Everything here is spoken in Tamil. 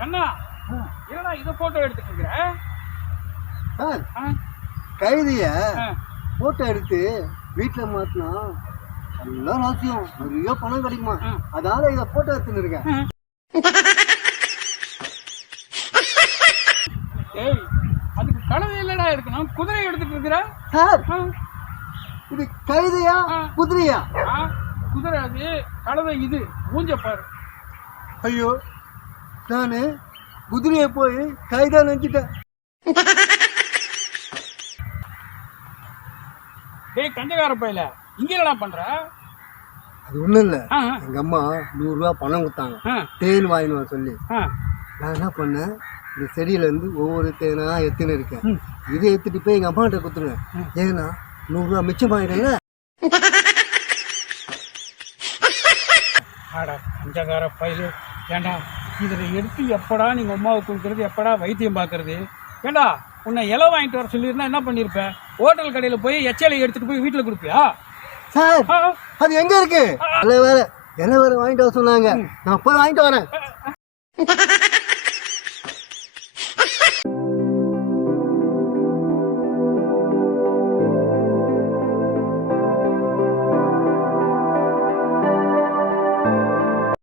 கண்ணா என்னடா இதை போட்டோ எடுத்துட்டு இருக்கிற? கைதிய போட்டோ எடுத்து வீட்டுல மாத்தினா நல்லா ராசியம் நிறைய பணம் கிடைக்குமா, அதால இத போட்டோ எடுத்துன்னு இருக்கேன். ஏய், அதுக்கு கழுதை இல்லடா இருக்கணும், குதிரை எடுத்துட்டு இருக்கிற. சார், இது கைதியா குதிரையா? குதிரை அது, கழுதை இது. மூஞ்ச பாரு. ஐயோ, நானு குதிரையை போய் கைதா நினைச்சிட்டேன். டேய் கஞ்சகார பையில, இங்க என்னடா பண்ற? அது ஒண்ணும் இல்ல, எங்க அம்மா 100 ரூபா பணம் கொடுத்தாங்க தேன் வாங்கினு வர சொல்லி. நான் என்ன பண்ணேன், இந்த செடியில இருந்து ஒவ்வொரு தேனா எத்தின்னு இருக்கேன். இதை எடுத்துட்டு போய் எங்க அம்மா கிட்ட கொடுத்துருவேன். ஏன்னா 100 ரூபா மிச்சமாயிடும்ல. ஆடா கஞ்சகார பையில, ஏண்டா இதில் எடுத்து எப்படா நீங்கள் அம்மாவுக்கு கொடுக்குறது, எப்படா வைத்தியம் பார்க்கறது? ஏண்டா உன்னை இலை வாங்கிட்டு வர சொல்லியிருந்தா என்ன பண்ணியிருப்பேன்? ஹோட்டல் கடையில் போய் எச்சலை எடுத்துகிட்டு போய் வீட்டில் கொடுப்பியா? சார், அது எங்க இருக்கு? வேற வாங்கிட்டு வர சொன்னாங்க, நான் போய் வாங்கிட்டு வரேன்.